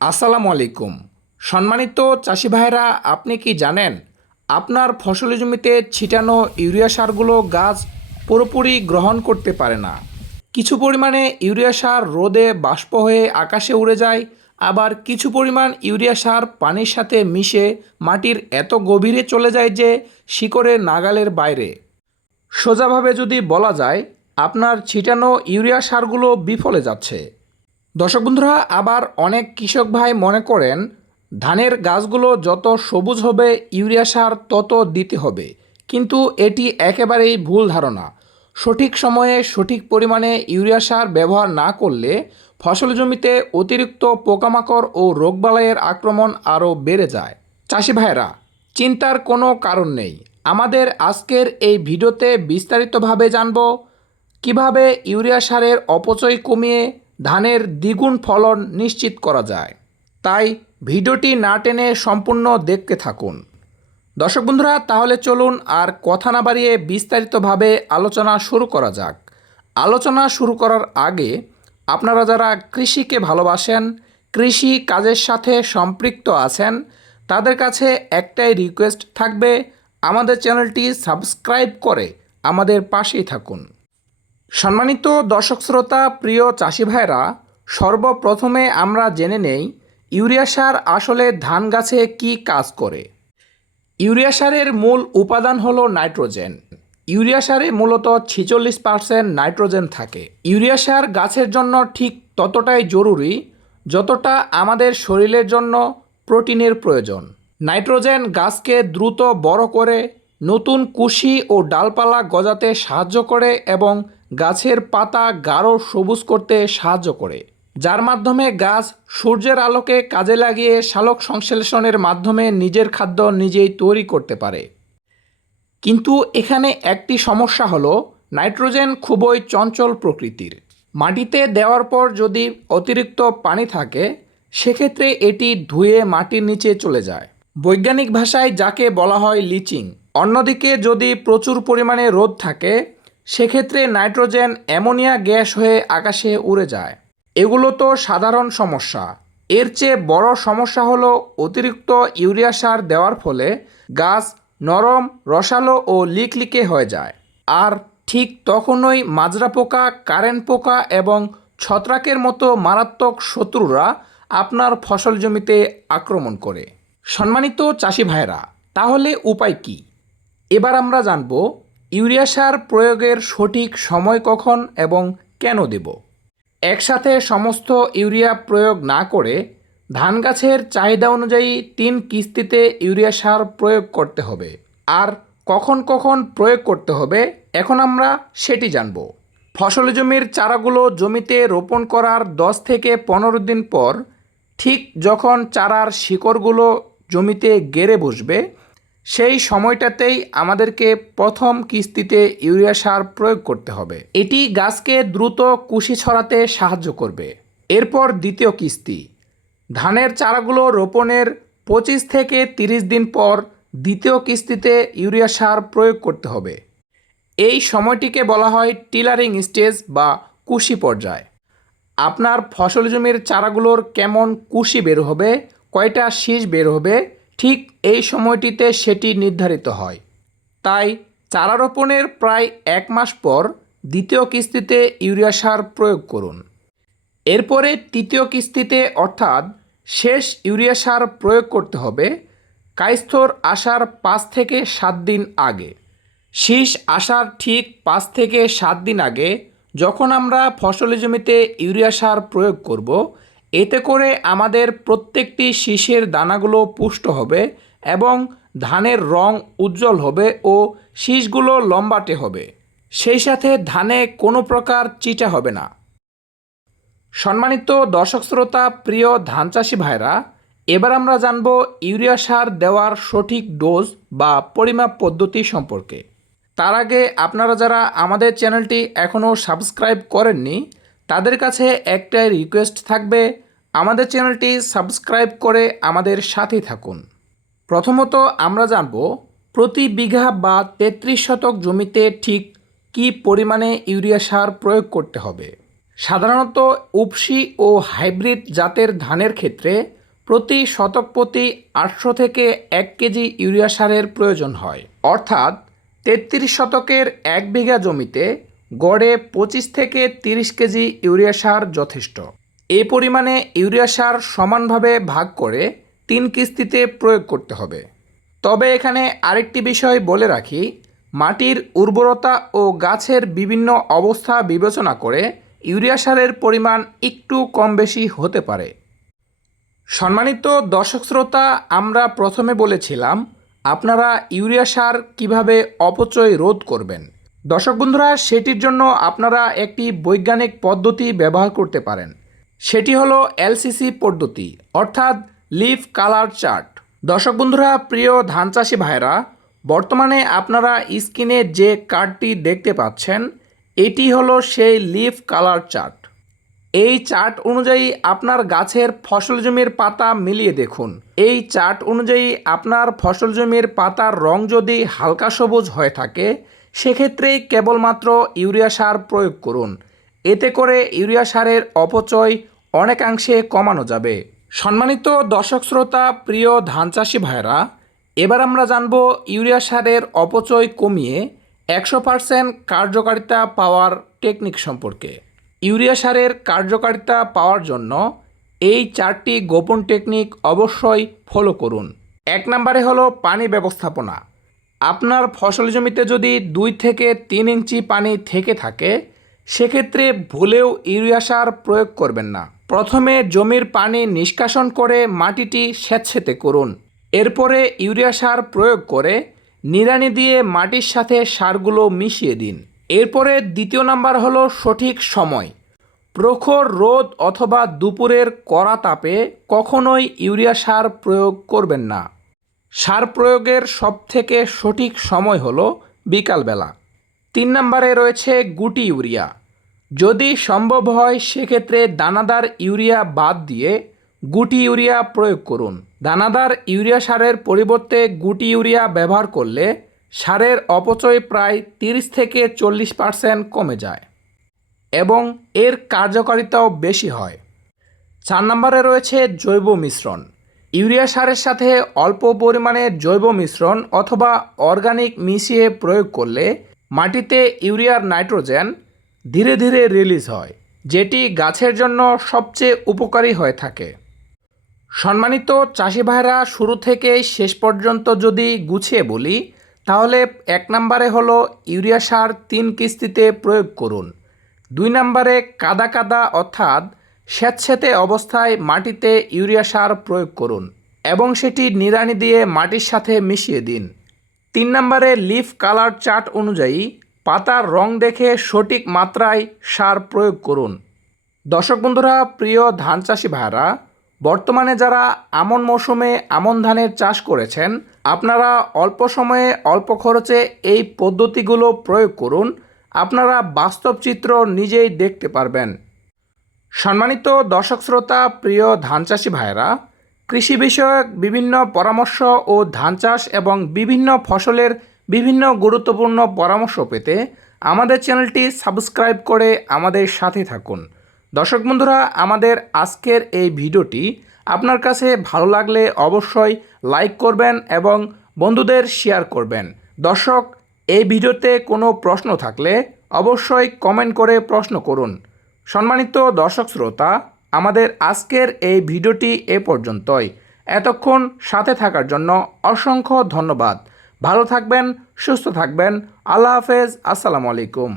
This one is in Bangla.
আসসালামু আলাইকুম। সম্মানিত চাষি ভাইরা, আপনি কি জানেন আপনার ফসলি জমিতে ছিটানো ইউরিয়া সারগুলো গাছ পুরোপুরি গ্রহণ করতে পারে না। কিছু পরিমাণে ইউরিয়া সার রোদে বাষ্প হয়ে আকাশে উড়ে যায়, আবার কিছু পরিমাণ ইউরিয়া সার পানির সাথে মিশে মাটির এত গভীরে চলে যায় যে শিকড়ের নাগালের বাইরে। সোজাভাবে যদি বলা যায়, আপনার ছিটানো ইউরিয়া সারগুলো বিফলে যাচ্ছে। দর্শক বন্ধুরা, আবার অনেক কৃষক ভাই মনে করেন ধানের গাছগুলো যত সবুজ হবে ইউরিয়া সার তত দিতে হবে, কিন্তু এটি একেবারেই ভুল ধারণা। সঠিক সময়ে সঠিক পরিমাণে ইউরিয়া সার ব্যবহার না করলে ফসল জমিতে অতিরিক্ত পোকামাকড় ও রোগবালাইয়ের আক্রমণ আরও বেড়ে যায়। চাষি ভাইরা, চিন্তার কোনো কারণ নেই। আমাদের আজকের এই ভিডিওতে বিস্তারিতভাবে জানব কিভাবে ইউরিয়া সারের অপচয় কমিয়ে ধানের দ্বিগুণ ফলন নিশ্চিত করা যায়। তাই ভিডিওটি না টেনে সম্পূর্ণ দেখতে থাকুন। দর্শক বন্ধুরা, তাহলে চলুন আর কথা না বাড়িয়ে বিস্তারিতভাবে আলোচনা শুরু করা যাক। আলোচনা শুরু করার আগে আপনারা যারা কৃষিকে ভালোবাসেন, কৃষি কাজের সাথে সম্পৃক্ত আছেন, তাদের কাছে একটাই রিকোয়েস্ট থাকবে, আমাদের চ্যানেলটি সাবস্ক্রাইব করে আমাদের পাশেই থাকুন। সম্মানিত দর্শক শ্রোতা, প্রিয় চাষি ভাইরা, সর্বপ্রথমে আমরা জেনে নেই ইউরিয়া সার আসলে ধান গাছে কী কাজ করে। ইউরিয়া সারের মূল উপাদান হলো নাইট্রোজেন। ইউরিয়া সারে মূলত 46% নাইট্রোজেন থাকে। ইউরিয়া সার গাছের জন্য ঠিক ততটাই জরুরি যতটা আমাদের শরীরের জন্য প্রোটিনের প্রয়োজন। নাইট্রোজেন গাছকে দ্রুত বড় করে, নতুন কুশি ও ডালপালা গজাতে সাহায্য করে এবং গাছের পাতা গাঢ় সবুজ করতে সাহায্য করে, যার মাধ্যমে গাছ সূর্যের আলোকে কাজে লাগিয়ে সালোক সংশ্লেষণের মাধ্যমে নিজের খাদ্য নিজেই তৈরি করতে পারে। কিন্তু এখানে একটি সমস্যা হলো নাইট্রোজেন খুবই চঞ্চল প্রকৃতির। মাটিতে দেওয়ার পর যদি অতিরিক্ত পানি থাকে, সেক্ষেত্রে এটি ধুয়ে মাটির নিচে চলে যায়। বৈজ্ঞানিক ভাষায় যাকে বলা হয় লিচিং। অন্যদিকে যদি প্রচুর পরিমাণে রোদ থাকে, সেক্ষেত্রে নাইট্রোজেন অ্যামোনিয়া গ্যাস হয়ে আকাশে উড়ে যায়। এগুলো তো সাধারণ সমস্যা। এর চেয়ে বড় সমস্যা হলো অতিরিক্ত ইউরিয়া সার দেওয়ার ফলে গাছ নরম, রসালো ও লিকলিকে হয়ে যায়। আর ঠিক তখনই মাজরা পোকা, কারেন্ট পোকা এবং ছত্রাকের মতো মারাত্মক শত্রুরা আপনার ফসল জমিতে আক্রমণ করে। সম্মানিত চাষি ভাইরা, তাহলে উপায় কি? এবার আমরা জানব ইউরিয়া সার প্রয়োগের সঠিক সময় কখন এবং কেন দেব। একসাথে সমস্ত ইউরিয়া প্রয়োগ না করে ধান গাছের চাহিদা অনুযায়ী 3 কিস্তিতে ইউরিয়া সার প্রয়োগ করতে হবে। আর কখন কখন প্রয়োগ করতে হবে এখন আমরা সেটি জানব। ফসলি জমির চারাগুলো জমিতে রোপণ করার 10 থেকে 15 দিন পর, ঠিক যখন চারার শিকড়গুলো জমিতে গেড়ে বসবে, সেই সময়টাতেই আমাদেরকে প্রথম কিস্তিতে ইউরিয়া সার প্রয়োগ করতে হবে। এটি গাছকে দ্রুত কুশি ছড়াতে সাহায্য করবে। এরপর দ্বিতীয় কিস্তি, ধানের চারাগুলো রোপণের 25 থেকে 30 দিন পর দ্বিতীয় কিস্তিতে ইউরিয়া সার প্রয়োগ করতে হবে। এই সময়টিকে বলা হয় টিলারিং স্টেজ বা কুশি পর্যায়। আপনার ফসল জমির চারাগুলোর কেমন কুশি বের হবে, কয়টা শীষ বের হবে, ঠিক এই সময়টিতে সেটি নির্ধারিত হয়। তাই চারা রোপণের প্রায় 1 মাস পর দ্বিতীয় কিস্তিতে ইউরিয়া সার প্রয়োগ করুন। এরপরে তৃতীয় কিস্তিতে অর্থাৎ শেষ ইউরিয়া সার প্রয়োগ করতে হবে কাইস্থর আসার 5 থেকে 7 দিন আগে। শীষ আসার ঠিক 5 থেকে 7 দিন আগে যখন আমরা ফসলি জমিতে ইউরিয়া সার প্রয়োগ করব, এতে করে আমাদের প্রত্যেকটি শীষের দানাগুলো পুষ্ট হবে এবং ধানের রং উজ্জ্বল হবে ও শীষগুলো লম্বাটে হবে। সেই সাথে ধানে কোনো প্রকার চিটা হবে না। সম্মানিত দর্শক শ্রোতা, প্রিয় ধান চাষি ভাইরা, এবার আমরা জানব ইউরিয়া সার দেওয়ার সঠিক ডোজ বা পরিমাপ পদ্ধতি সম্পর্কে। তার আগে আপনারা যারা আমাদের চ্যানেলটি এখনও সাবস্ক্রাইব করেননি, তাদের কাছে একটাই রিকোয়েস্ট থাকবে, আমাদের চ্যানেলটি সাবস্ক্রাইব করে আমাদের সাথেই থাকুন। প্রথমত আমরা জানব প্রতি বিঘা বা 33 শতক জমিতে ঠিক কী পরিমাণে ইউরিয়া সার প্রয়োগ করতে হবে। সাধারণত উপসি ও হাইব্রিড জাতের ধানের ক্ষেত্রে প্রতি শতক প্রতি 800 থেকে 1 কেজি ইউরিয়া সারের প্রয়োজন হয়। অর্থাৎ 33 শতকের 1 বিঘা জমিতে গড়ে 25 থেকে 30 কেজি ইউরিয়া সার যথেষ্ট। এই পরিমাণে ইউরিয়া সার সমানভাবে ভাগ করে 3 কিস্তিতে প্রয়োগ করতে হবে। তবে এখানে আরেকটি বিষয় বলে রাখি, মাটির উর্বরতা ও গাছের বিভিন্ন অবস্থা বিবেচনা করে ইউরিয়া সারের পরিমাণ একটু কম বেশি হতে পারে। সম্মানিত দর্শক শ্রোতা, আমরা প্রথমে বলেছিলাম আপনারা ইউরিয়া সার কীভাবে অপচয় রোধ করবেন। দর্শক বন্ধুরা, সেটির জন্য আপনারা একটি বৈজ্ঞানিক পদ্ধতি ব্যবহার করতে পারেন। সেটি হলো এলসিসি পদ্ধতি, অর্থাৎ লিফ কালার চার্ট। দর্শক বন্ধুরা, প্রিয় ধান চাষি ভাইরা, বর্তমানে আপনারা স্ক্রিনে যে কার্ডটি দেখতে পাচ্ছেন, এটি হলো সেই লিফ কালার চার্ট। এই চার্ট অনুযায়ী আপনার গাছের ফসল জমির পাতা মিলিয়ে দেখুন। এই চার্ট অনুযায়ী আপনার ফসল জমির পাতার রং যদি হালকা সবুজ হয়ে থাকে, সেক্ষেত্রেই কেবলমাত্র ইউরিয়া সার প্রয়োগ করুন। এতে করে ইউরিয়া সারের অপচয় অনেকাংশে কমানো যাবে। সম্মানিত দর্শক শ্রোতা, প্রিয় ধান চাষি ভাইরা, এবার আমরা জানব ইউরিয়া সারের অপচয় কমিয়ে 100% কার্যকারিতা পাওয়ার টেকনিক সম্পর্কে। ইউরিয়া সারের কার্যকারিতা পাওয়ার জন্য এই 4টি গোপন টেকনিক অবশ্যই ফলো করুন। 1 নম্বরে হলো পানি ব্যবস্থাপনা। আপনার ফসল জমিতে যদি 2 থেকে 3 ইঞ্চি পানি থেকে থাকে, সেক্ষেত্রে ভুলেও ইউরিয়া সার প্রয়োগ করবেন না। প্রথমে জমির পানি নিষ্কাশন করে মাটিটি স্যাঁতসেঁতে করুন। এরপরে ইউরিয়া সার প্রয়োগ করে নিড়ানি দিয়ে মাটির সাথে সারগুলো মিশিয়ে দিন। এরপরে 2 নাম্বার হলো সঠিক সময়। প্রখর রোদ অথবা দুপুরের কড়া তাপে কখনোই ইউরিয়া সার প্রয়োগ করবেন না। সার প্রয়োগের সবথেকে সঠিক সময় হলো বিকালবেলা। 3 নম্বরে রয়েছে গুটি ইউরিয়া। যদি সম্ভব হয় সেক্ষেত্রে দানাদার ইউরিয়া বাদ দিয়ে গুটি ইউরিয়া প্রয়োগ করুন। দানাদার ইউরিয়া সারের পরিবর্তে গুটি ইউরিয়া ব্যবহার করলে সারের অপচয় প্রায় 30 থেকে 40% কমে যায় এবং এর কার্যকারিতাও বেশি হয়। 4 নম্বরে রয়েছে জৈব মিশ্রণ। ইউরিয়া সারের সাথে অল্প পরিমাণে জৈব মিশ্রণ অথবা অর্গানিক মিশিয়ে প্রয়োগ করলে মাটিতে ইউরিয়ার নাইট্রোজেন ধীরে ধীরে রিলিজ হয়, যেটি গাছের জন্য সবচেয়ে উপকারী হয়ে থাকে। সম্মানিত চাষি ভাইরা, শুরু থেকে শেষ পর্যন্ত যদি গুছিয়ে বলি, তাহলে 1 নম্বরে হলো ইউরিয়া সার 3 কিস্তিতে প্রয়োগ করুন। 2 নম্বরে কাদা কাদা অর্থাৎ স্যাঁতসেঁতে অবস্থায় মাটিতে ইউরিয়া সার প্রয়োগ করুন এবং সেটি নিড়ানি দিয়ে মাটির সাথে মিশিয়ে দিন। 3 নম্বরে লিফ কালার চার্ট অনুযায়ী পাতার রং দেখে সঠিক মাত্রায় সার প্রয়োগ করুন। দর্শক বন্ধুরা, প্রিয় ধান চাষি ভাইরা, বর্তমানে যারা আমন মৌসুমে আমন ধানের চাষ করেছেন, আপনারা অল্প সময়ে অল্প খরচে এই পদ্ধতিগুলো প্রয়োগ করুন। আপনারা বাস্তব চিত্র নিজেই দেখতে পারবেন। সম্মানিত দর্শক শ্রোতা, প্রিয় ধান চাষি ভাইরা, কৃষি বিষয়ক বিভিন্ন পরামর্শ ও ধান চাষ এবং বিভিন্ন ফসলের বিভিন্ন গুরুত্বপূর্ণ পরামর্শ পেতে আমাদের চ্যানেলটি সাবস্ক্রাইব করে আমাদের সাথে থাকুন। দর্শক বন্ধুরা, আমাদের আজকের এই ভিডিওটি আপনার কাছে ভালো লাগলে অবশ্যই লাইক করবেন এবং বন্ধুদের শেয়ার করবেন। দর্শক, এই ভিডিওতে কোনো প্রশ্ন থাকলে অবশ্যই কমেন্ট করে প্রশ্ন করুন। সম্মানিত দর্শক শ্রোতা, আমাদের আজকের এই ভিডিওটি এ পর্যন্তই। এতক্ষণ সাথে থাকার জন্য অসংখ্য ধন্যবাদ। ভালো থাকবেন, সুস্থ থাকবেন। আল্লাহ হাফেজ। আসসালামু আলাইকুম।